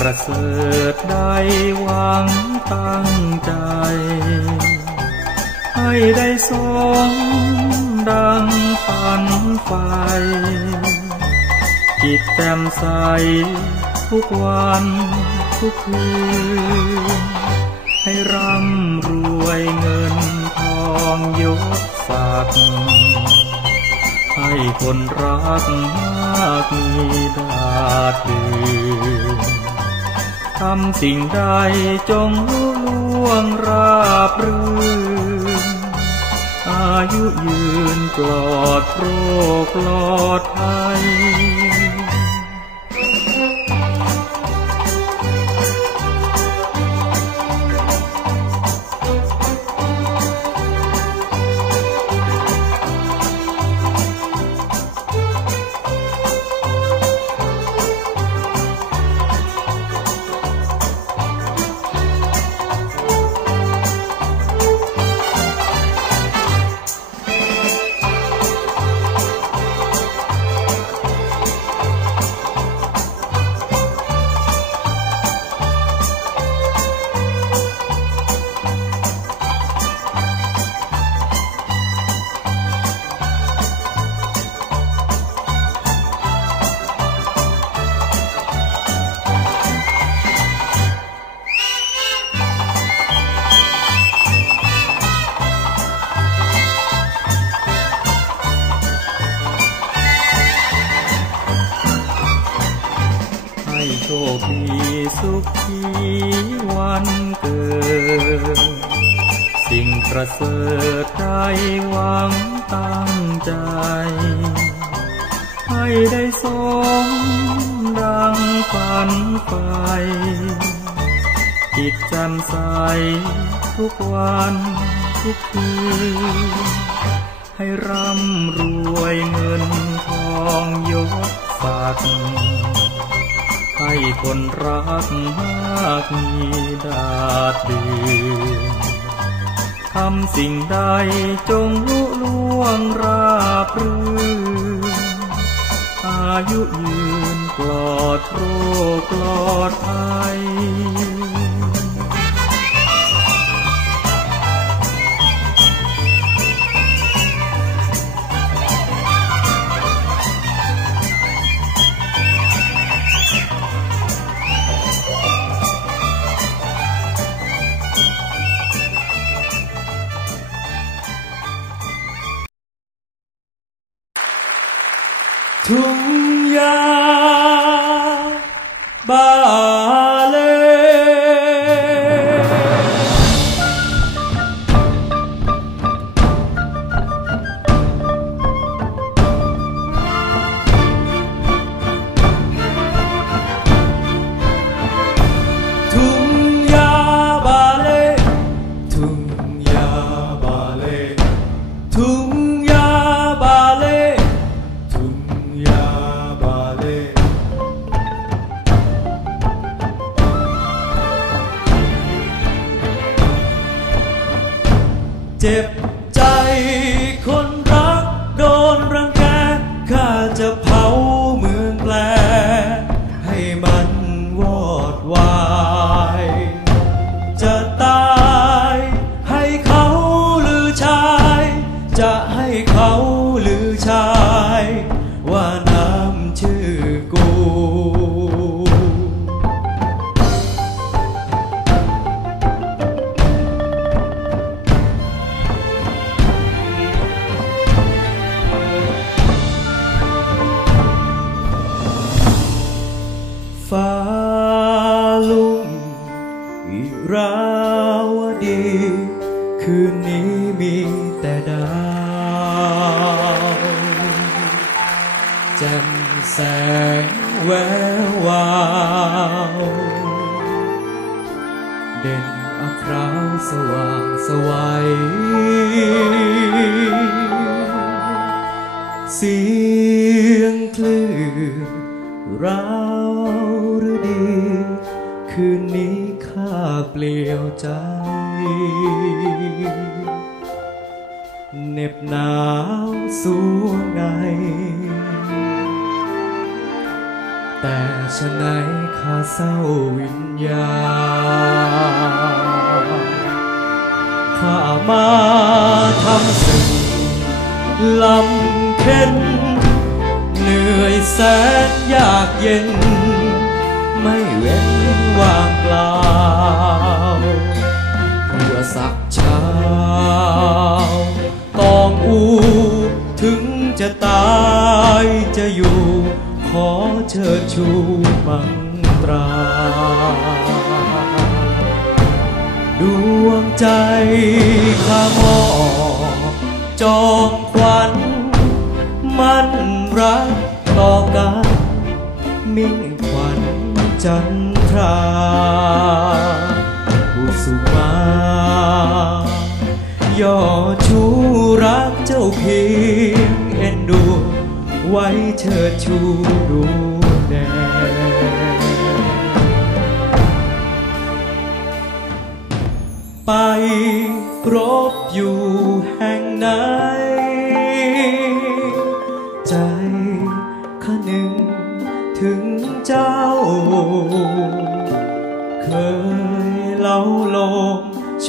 ประเสริฐได้หวังตั้งใจ ให้ได้สมดังฝันไฟจิตแจ่มใสทุกวันทุกคืน ให้ร่ำรวยเงินทองยศศักดิ์ให้คนรักมากมีดาดดืน ทำสิ่งใดจงลุล่วงร สุขีวันเกิด สิ่งประเสริฐได้หวังตั้งใจ ให้ได้สมดังฝันไฟจิตแจ่มใสทุกวันทุกคืนให้ร่ำรวยเงินทองยศศักดิ์ ให้คนรักมากมีดาดดืนทำสิ่งใดจงลุล่วงราบรื่นอายุยืนปลอดโรคปลอดภัย ทุ่งย เแสงแวววาวเด่นอัคราวสว่างสวัยเสียงคลื่นราวหรือดี คืนนี้ข้าเปลี่ยวใจเน็บหนาวสวงใน แต่ฉะไหนข้าเศร้าวิญญาณข้ามาทำสิ่งลำเค็นเหนื่อยแสนยากเย็น ไม่เว้นว่างเปล่าเพื่อสักเช้าตองอูถึงจะตายจะอยู่ ชูมังตรา ดวงใจข้ามอจองขวัญมันรักต่อกันมิ่งขวัญจันทราบุสุมา ย่อชูรักเจ้าเพียงเอ็นดู ไว้เชิดชูดู แลไปรบอยู่แห่งไหน ใจข้าหนึ่งถึงเจ้า เคยเล่าลมโช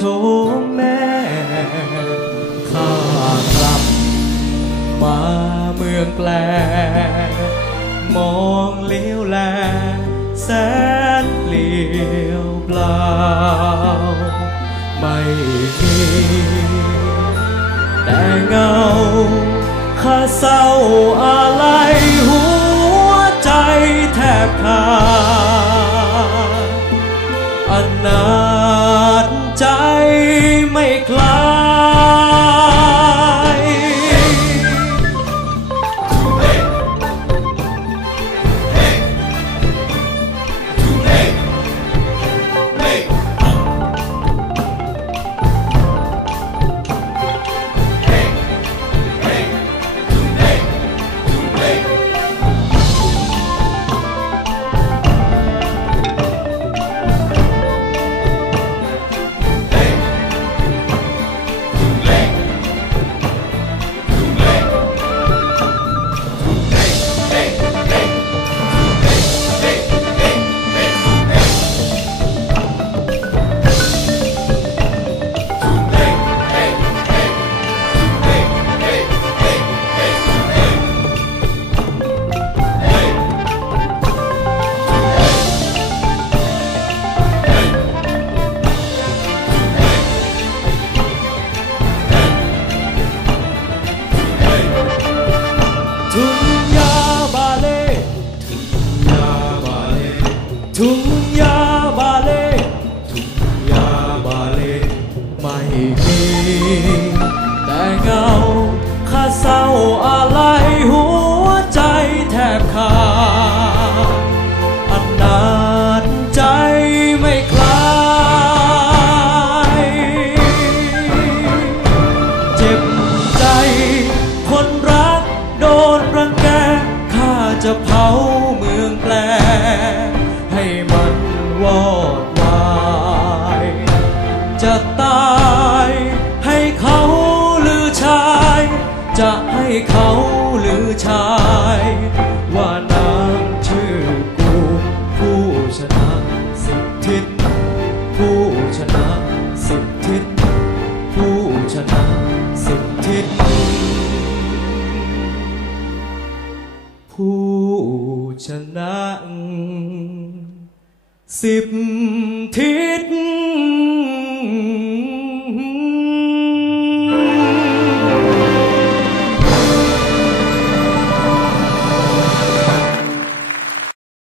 เศร้าอะไรหัวใจแทบขาดอนาจใจไม่คลาย จะให้เขาหรือชาย ว่านางชื่อกู ผู้ชนะสิบทิศผู้ชนะสิบทิศผู้ชนะสิบทิศผู้ชนะสิบทิศ